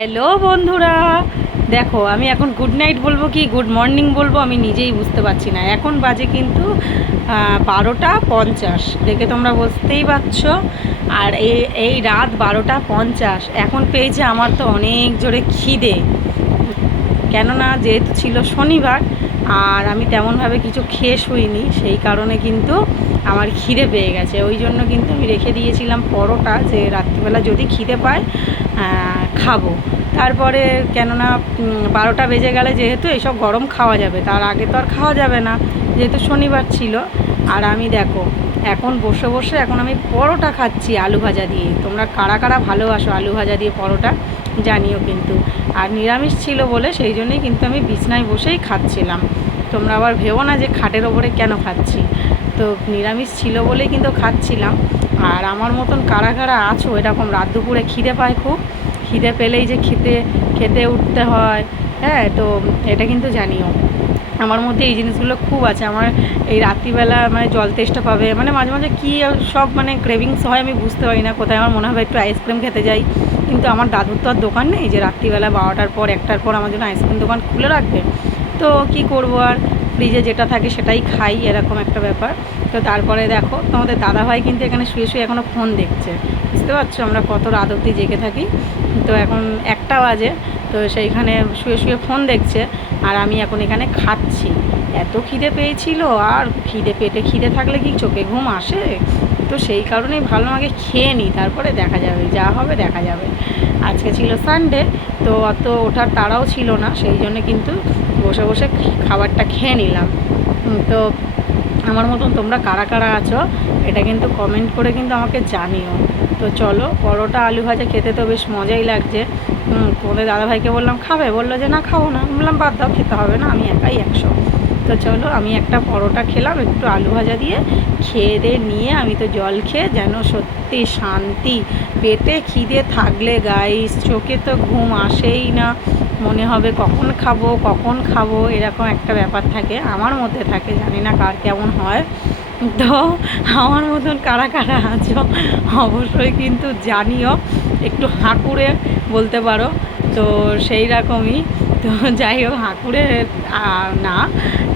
Hello বন্ধুরা, দেখো আমি এখন গুড নাইট বলবো কি গুড মর্নিং বলবো আমি নিজেই বুঝতে পারছি না। এখন বাজে কিন্তু 12টা 50, দেখে তোমরা বুঝতেই পারছো। আর এই রাত 12টা 50 এখন পেয়েছে আমার তো অনেক জোরে খিদে, কেননা যেহেতু ছিল শনিবার আর আমি তেমনভাবে কিছু খেয়ে শুইনি, সেই কারণে কিন্তু আমার খিদে পেয়ে গেছে। ওই জন্য কিন্তু আমি রেখে দিয়েছিলাম পরোটা, যে রাত্রিবেলা যদি খিদে পায় খাবো। তারপরে কেননা 12টা বেজে গেলে যেহেতু এসব গরম খাওয়া যাবে, তার আগে তো আর খাওয়া যাবে না, যেহেতু শনিবার ছিল। আর আমি দেখো এখন বসে বসে এখন আমি পরোটা খাচ্ছি আলু ভাজা দিয়ে। তোমরা কারা কারা ভালোবাসো আলু ভাজা দিয়ে পরোটা জানিও কিন্তু। আর নিরামিষ ছিল বলে সেই জন্যই কিন্তু আমি বিছনায় বসেই খাচ্ছিলাম। তোমরা আবার ভেবো না যে খাটের ওপরে কেন খাচ্ছি, তো নিরামিষ ছিল বলেই কিন্তু খাচ্ছিলাম। আর আমার মতন কারা কারা আছো এরকম রাত দুপুরে খিদে পায় খুব, খিদে পেলেই যে খেতে খেতে উঠতে হয়, হ্যাঁ, তো এটা কিন্তু জানিও। আমার মধ্যে এই জিনিসগুলো খুব আছে। আমার এই রাত্রিবেলা মানে জল তেষ্টা পাবে, মানে মাঝে মাঝে কী সব মানে ক্রেভিংস হয় আমি বুঝতে পারি না কোথায়। আমার মনে হবে একটু আইসক্রিম খেতে যাই, কিন্তু আমার দাদুর তো আর দোকান নেই যে রাত্রিবেলা 12টার পর 1টার পর আমার জন্য আইসক্রিম দোকান খুলে রাখবে। তো কি করব, আর ফ্রিজে যেটা থাকে সেটাই খাই, এরকম একটা ব্যাপার। তো তারপরে দেখো তোমাদের দাদাভাই কিন্তু এখানে শুয়ে শুয়ে এখনও ফোন দেখছে। বুঝতে পারছো আমরা কত রাত অবধি জেগে থাকি। তো এখন 1টা বাজে, তো সেইখানে শুয়ে শুয়ে ফোন দেখছে আর আমি এখন এখানে খাচ্ছি। এত খিদে পেয়েছিল, আর পেটে খিদে থাকলে কি চোখে ঘুম আসে? তো সেই কারণেই ভালো আগে খেয়ে নিই, তারপরে দেখা যাবে, যা হবে দেখা যাবে। আজকে ছিল সানডে, তো অত ওঠার তাড়াও ছিল না, সেই জন্য কিন্তু বসে বসে খাবারটা খেয়ে নিলাম। তো আমার মতন তোমরা কারা কারা আছো এটা কিন্তু কমেন্ট করে কিন্তু আমাকে জানিও। তো চলো, পরোটা আলু ভাজা খেতে তো বেশ মজাই লাগছে। তোমাদের দাদাভাইকে বললাম খাবে, বললো যে না খাবো না। বললাম বাদ দাও, খেতে হবে না, আমি একাই 100। তো চলো আমি একটা পরোটা খেলাম একটু আলু ভাজা দিয়ে, খেয়ে দিয়ে নিয়ে আমি তো জল খেয়ে যেন সত্যি শান্তি। পেটে খিদে থাকলে গাইস চোখে তো ঘুম আসেই না, মনে হবে কখন খাবো কখন খাবো, এরকম একটা ব্যাপার থাকে, আমার মধ্যে থাকে, জানি না কার কেমন হয়। তো আমার মতন কারা কারা আছো অবশ্যই কিন্তু জানিও, একটু হাঁকুড়ে বলতে পারো। তো সেই রকমই, তো যাই হোক হাঁকুড়ে না,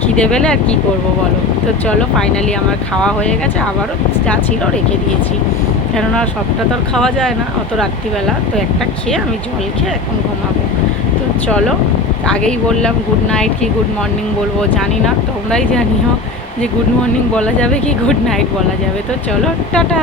খিদে পেলে আর কী করবো বলো। তো চলো ফাইনালি আমার খাওয়া হয়ে গেছে, আবারও যা ছিল রেখে দিয়েছি, কেননা সবটা তো আর খাওয়া যায় না অত রাত্রিবেলা। তো একটা খেয়ে আমি জল খেয়ে এখন ঘুমাবো। তো চলো, আগেই বললাম গুড নাইট কি গুড মর্নিং বলবো জানি না, তোমরাই জানিও যে গুড মর্নিং বলা যাবে কি গুড নাইট বলা যাবে। তো চলো টাটা।